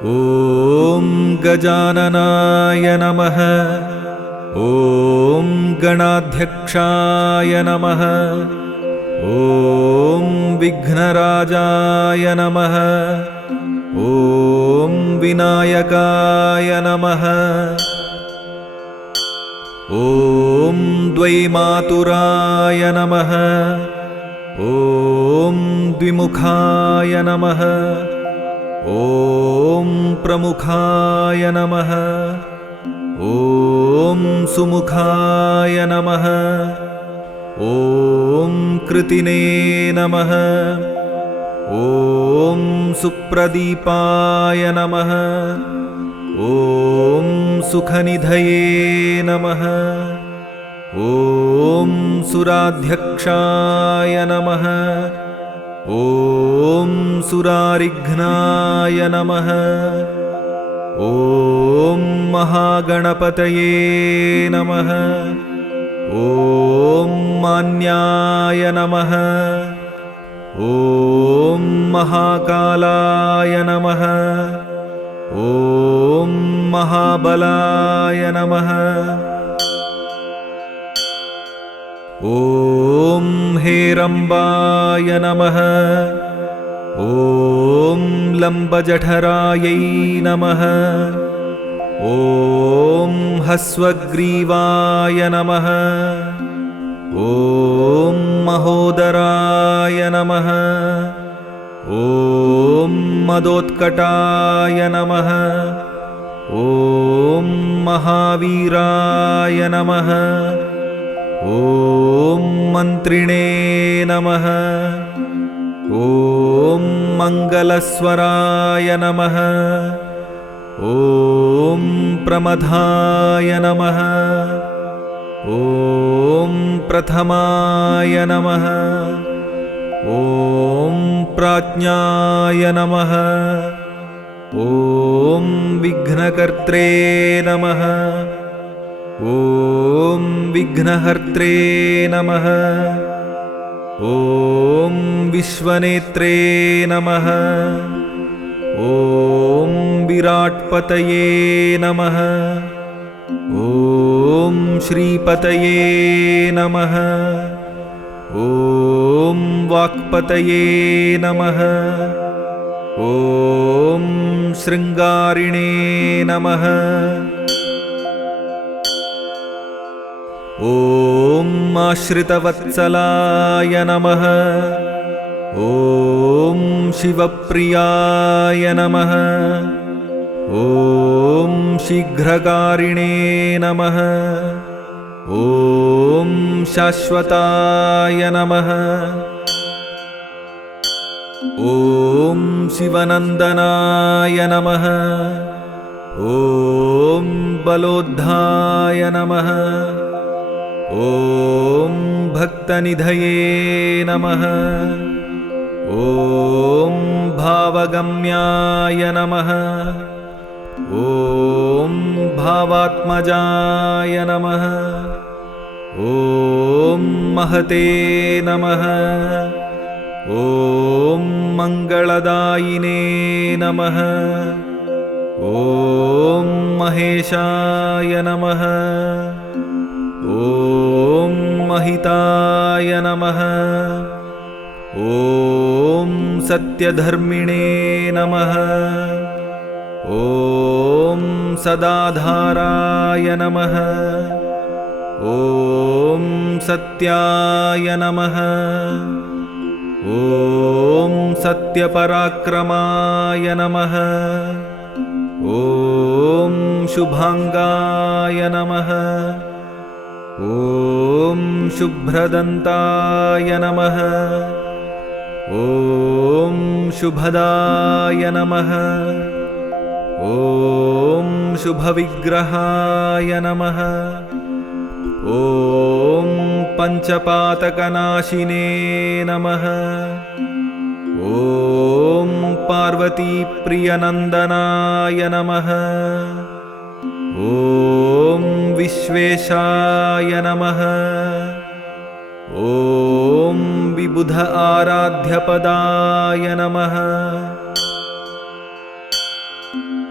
ॐ गजाननाय नमः। ॐ गणाध्यक्षाय नमः। ॐ विघ्नराजाय नमः। ॐ विनायकाय नमः। ॐ द्वैमातुराय नमः। ॐ द्विमुखाय नमः। ॐ प्रमुखाय नमः। ॐ सुमुखाय नमः। ॐ कृतिने नमः। ॐ सुप्रदीपाय नमः। ॐ सुखनिधये नमः। ॐ सुराध्यक्षाय नमः। ॐ सुरारिघ्नाय नमः। ॐ महागणपतये नमः। ॐ मान्याय नमः। ॐ महाकालाय नमः। ॐ महाबलाय नमः। ॐ हेरम्बाय नमः। ॐ लम्बजठरायै नमः। ॐ हस्वग्रीवाय नमः। ॐ महोदराय नमः। ॐ मदोत्कटाय नमः। ॐ महावीराय नमः। ॐ मन्त्रिणे नमः। ॐ मङ्गलस्वराय नमः। ॐ प्रमथाय नमः। ॐ प्रथमाय नमः। ॐ प्राज्ञाय नमः। ॐ विघ्नकर्त्रे नमः। ॐ विघ्नहर्त्रे नमः। ॐ विश्वनेत्रे नमः। ॐ विराट्पतये नमः। ॐ श्रीपतये नमः। ॐ वाक्पतये नमः। ॐ शृङ्गारिणे नमः। ॐ आश्रितवत्सलाय नमः। ॐ शिवप्रियाय नमः। ॐ शीघ्रकारिणे नमः। ॐ शाश्वताय नमः। ॐ शिवनन्दनाय नमः। ॐ बलोद्धाय नमः। ॐ भक्तनिधये नमः। ॐ भावगम्याय नमः। ॐ भावात्मजाय नमः। ॐ महते नमः। ॐ मङ्गलदायिने नमः। ॐ महेशाय नमः। ॐ महिताय नमः। ॐ सत्यधर्मिणे नमः। ॐ सदाधाराय नमः। ॐ सत्याय नमः। ॐ सत्यपराक्रमाय नमः। ॐ शुभाङ्गाय नमः। ॐ शुभ्रदन्ताय नमः। ॐ शुभदाय नमः। ॐ शुभविग्रहाय नमः। ॐ पञ्चपातकनाशिने नमः। ॐ पार्वतीप्रियनन्दनाय नमः। ॐ विश्वेशाय नमः। ॐ विबुध आराध्यपदाय नमः।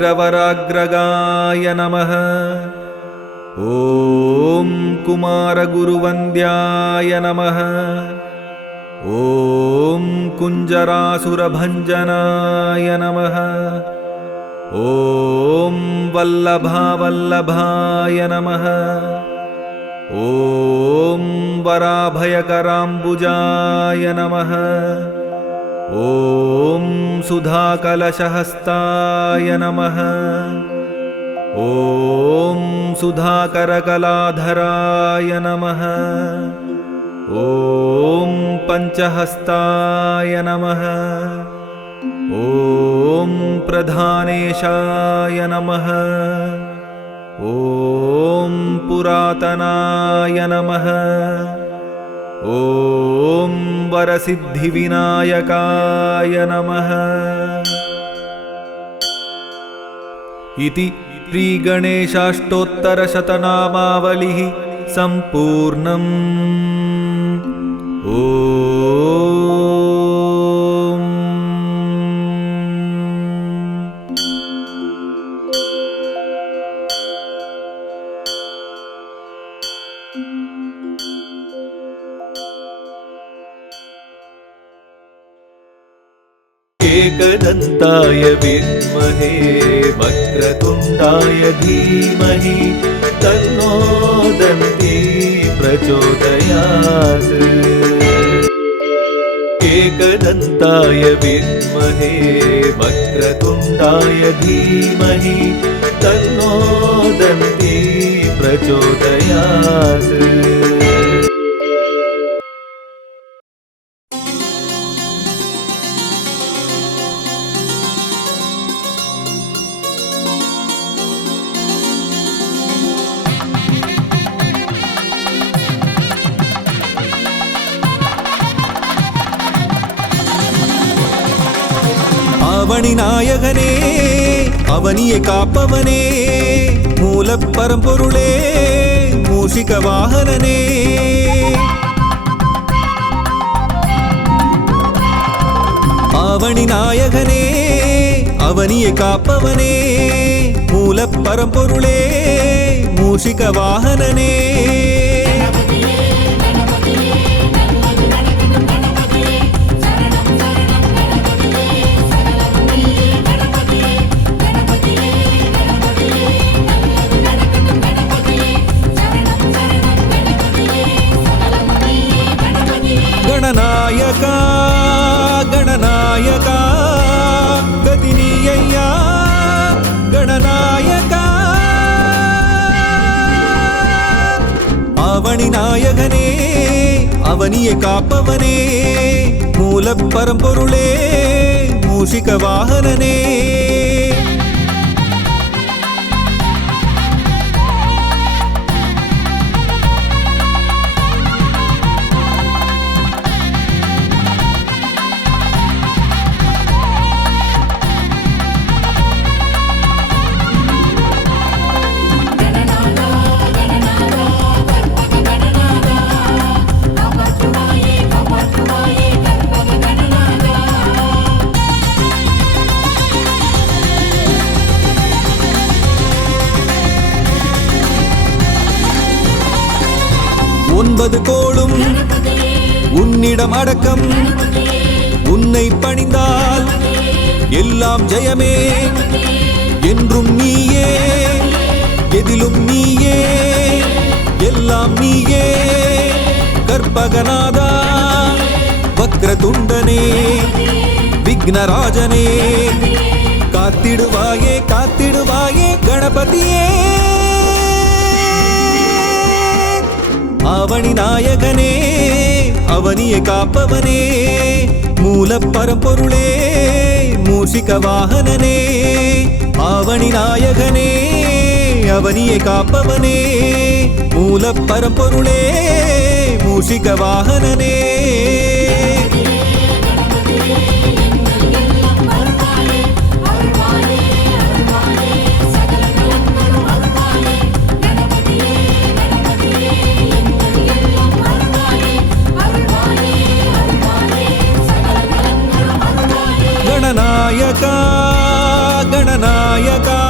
वीरवराग्रगाय नमः। ॐ कुमारगुरुवन्द्याय नमः। ॐ कुञ्जरासुरभञ्जनाय नमः। ॐ वल्लभावल्लभाय नमः। ॐ वराभयकराम्बुजाय नमः। ॐ सुधाकलशहस्ताय नमः। ॐ सुधाकरकलाधराय नमः। ॐ पञ्चहस्ताय नमः। ॐ प्रधानेशाय नमः। ॐ पुरातनाय नमः। ॐ वरसिद्धिविनायकाय नमः। इति श्रीगणेशाष्टोत्तरशतनामावलिः सम्पूर्णम्। एकदन्ताय विद्महे वक्रतुण्डाय धीमहि तन्नो दन्ती प्रचोदयात्। एकदन्ताय विद्महे वक्रतुण्डाय धीमहि तन्नो दन्ती प्रचोदयात्। அவனி நாயகனே அவனியை காப்பவனே மூலப் பரம்பொருளே மூஷிக வாகனனே அவனி நாயகனே அவனியை காப்பவனே மூலப் பரம்பொருளே மூஷிக வாகனனே गणनायका गणनायका गतिनीयय्या गणनायका அவனி நாயகனே அவனியை காப்பவனே மூலப் பரம்பொருளே மூஷிக வாகனனே ஒன்பது கோளும் உன்னிடம் அடக்கம் உன்னை பணிந்தால் எல்லாம் ஜெயமே என்றும் நீயே எதிலும் நீயே எல்லாம் நீயே கற்பகநாதா வக்ரதுண்டனே விக்னராஜனே காத்திடுவாயே காத்திடுவாயே கணபதியே அவனி நாயகனே அவனியை காப்பவனே மூலப் பரம்பொருளே மூஷிக வாகனனே அவனி நாயகனே அவனியை காப்பவனே மூலப் பரம்பொருளே மூஷிக வாகனனே गणनायका गणनायका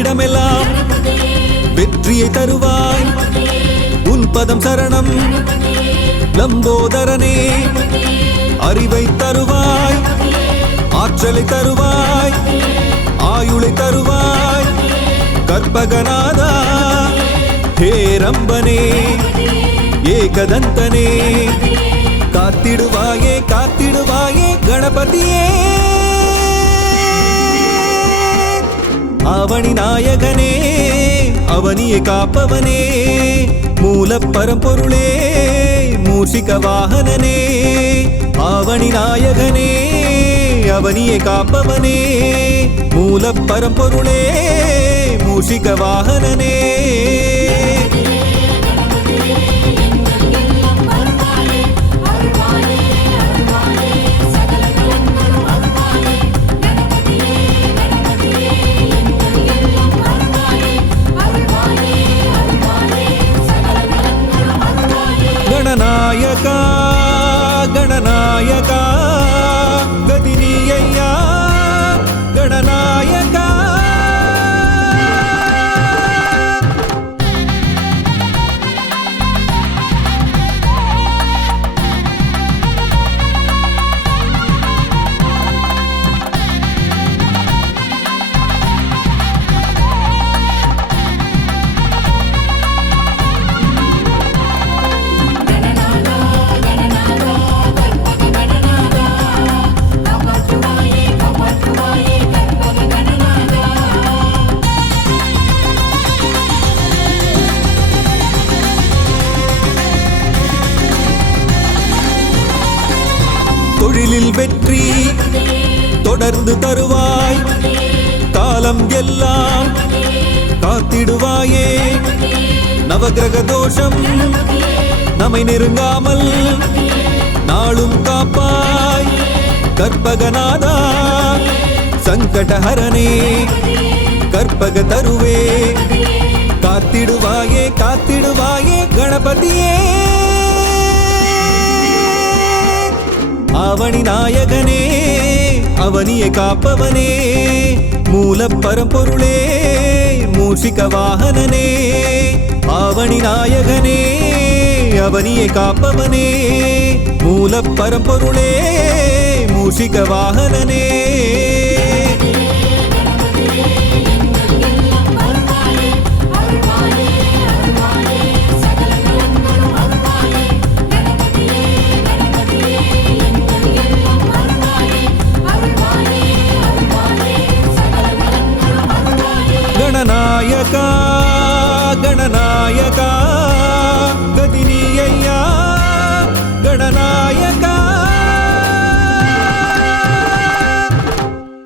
இடமெல்லாம் வெற்றியை தருவாய் உன் பதம் சரணம் லம்போதரனே அறிவை தருவாய் ஆற்றலை தருவாய் ஆயுளை தருவாய் கற்பகநாதா ஹேரம்பனே ஏகதந்தனே காத்திடுவாயே காத்திடுவாயே கணபதியே அவனி நாயகனே அவனியை காப்பவனே மூல பரம்பொருளே மூஷிக வாகனனே அவனி நாயகனே அவனியை காப்பவனே மூல பரம்பொருளே மூஷிக வாகனனே गणनायका गणनायका गदिनीय्या गणनायका தொழிலில் வெற்றி தொடர்ந்து தருவாய் காலம் எல்லாம் காத்திடுவாயே நவகிரக தோஷம் நம்மை நெருங்காமல் நாளும் காப்பாய் கற்பகநாதா சங்கடஹரனே கற்பக தருவே காத்திடுவாயே காத்திடுவாயே கணபதியே அவனி நாயகனே அவனியை காப்பவனே மூல பரம்பொருளே மூஷிக வாகனனே அவனி நாயகனே அவனியை காப்பவனே மூல பரம்பொருளே மூஷிக வாகனனே गणनायका गणनायका गदिनीय्या गणनायका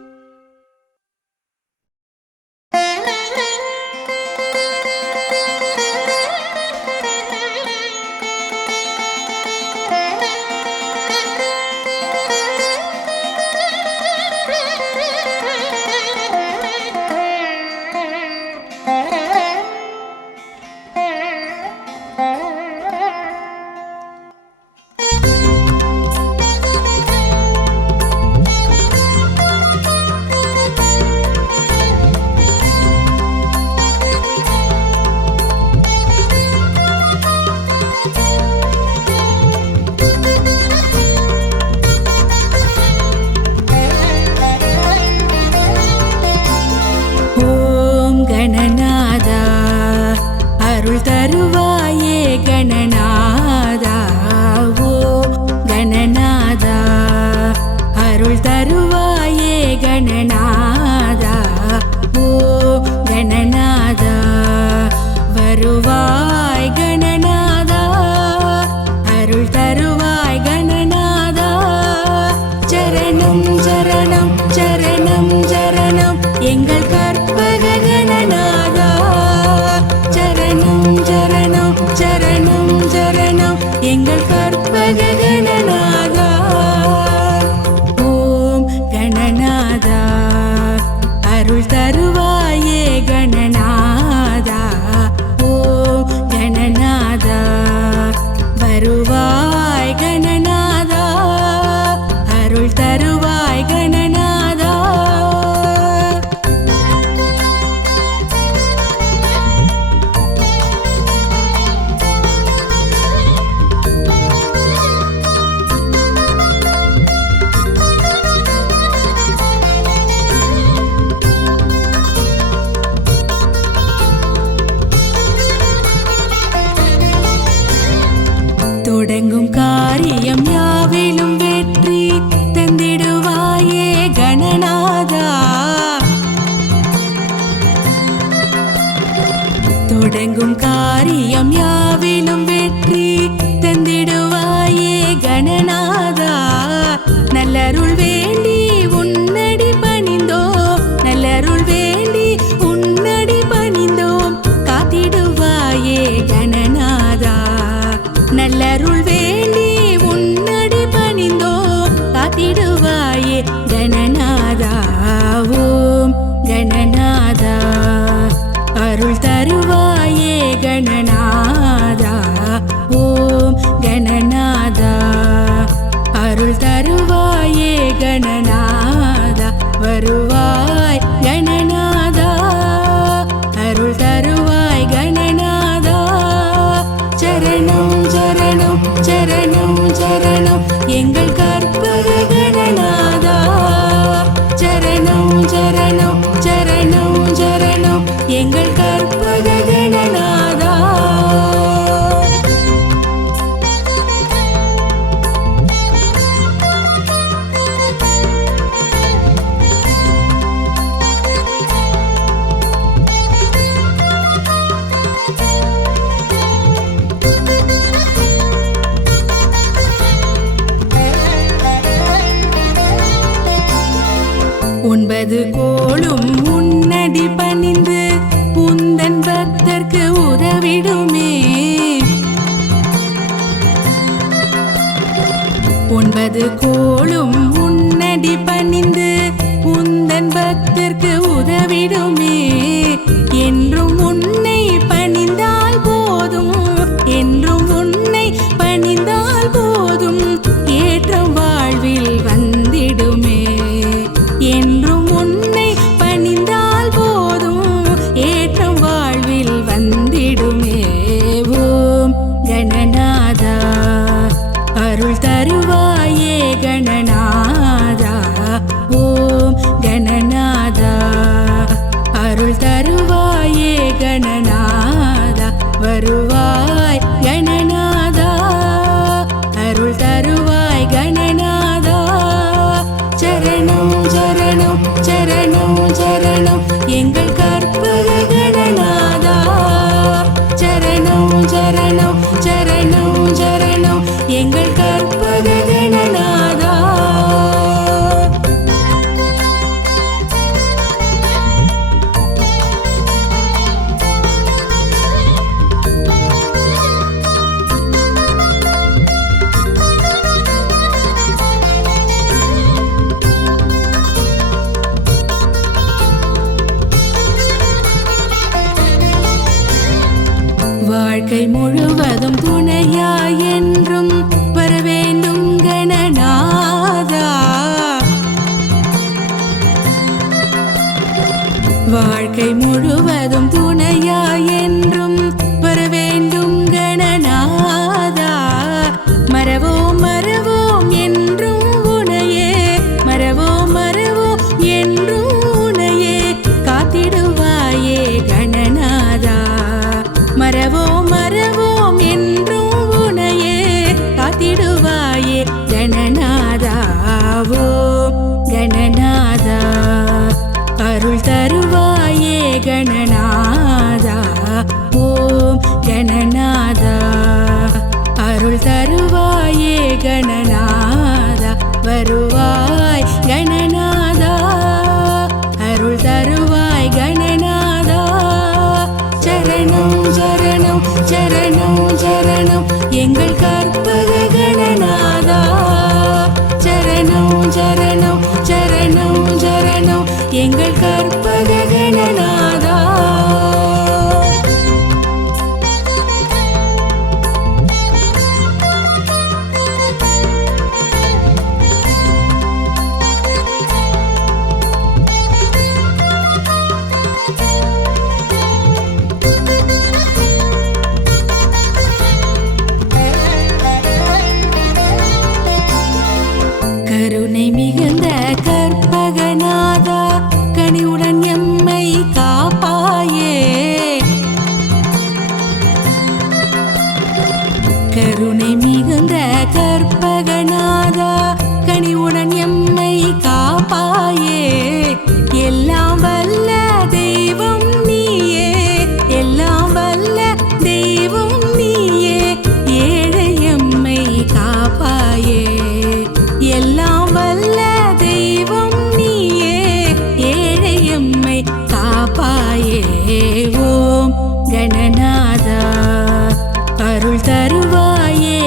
தருவாயே கணநாதா வருவாய் கணநாதா அருள் தருவாய் கணநாதா சரணம் சரணம் சரணம் சரணம் எங்கள் கற்பக கணநாதா சரணம் சரணம் சரணம் சரணம் எங்கள் கற்பக கணநாதா ஒன்பது கோளும் உன்னடி பணிந்து உந்தன் பக்தர்க்கு உதவிடுமே ஒன்பது கோளும் உன்னடி பணிந்து உந்தன் பக்தர்க்கு உதவிடுமே என்றும் உன்னை பணிந்தால் போதும் என்றும் உன்னை பணிந்தால் போதும் ஏற்றம் வாழ்வில் வந்திடுமே என்றும் உன்னை பணிந்தால் போதும் ஏற்றம் வாழ்வில் வந்திடுமே ஓம் கணநாதா அருள் தருவாயே கணநாதா ஓம் கணநாதா அருள் தருவாயே கணநாதா வருவாய் கணநாதா அருள் தருவாய் கணநாதா சரணம் சரணம் சரணம் சரணம் எங்கள் கற்பக கணநாதா சரணம் சரணம் சரணம் சரணம் எங்கள் கற்பக கணநாதா வாழ்க்கை முழுவதும் துணையாய் என்றும் வரவேண்டும் கணநாதா வாழ்க்கை முழுவதும் துணையாய் என்றும் வரவேண்டும் கணநாதா மறவோம் மறவோம் என்றும் உனையே மறவோம் மறவோம் என்றும் உனையே காத்திடுவாயே கணநாதா மறவோம் மறவோம் என்றும் உனையே காத்திடுவாயே கணநாதா ஓம் கணநாதா அருள் தருவாயே கணநாதா ஓம் கணநாதா அருள் தருவாயே கணநாதா வருவாய் கணநாதா அருள் தருவாய் கணநாதா சரணம் சரணம் சரணம் சரணம் எங்கள் கற்பக கணநாதா சரணம் சரணம் சரணம் சரணம் எங்கள் கற்பக கணநாதா கருணை மிகுந்த கற்பகநாதா கனிவுடன் எம்மை காப்பாயே கருணை மிகுந்த கற்பகநாதா கனிவுடன் எம்மை காப்பாயே எல்லாம் வல்ல தெய்வம் நீயே எல்லாம் வல்ல தெய்வம் நீயே ஏழை எம்மை காப்பாயே எல்லாம் வல்ல தெய்வம் நீயே ஏழை எம்மை காப்பாயே ஓம் கணநாதா அருள் தருவாயே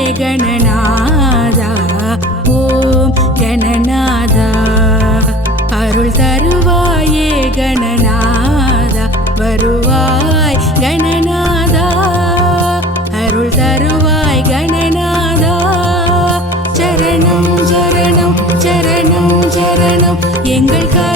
எங்கள்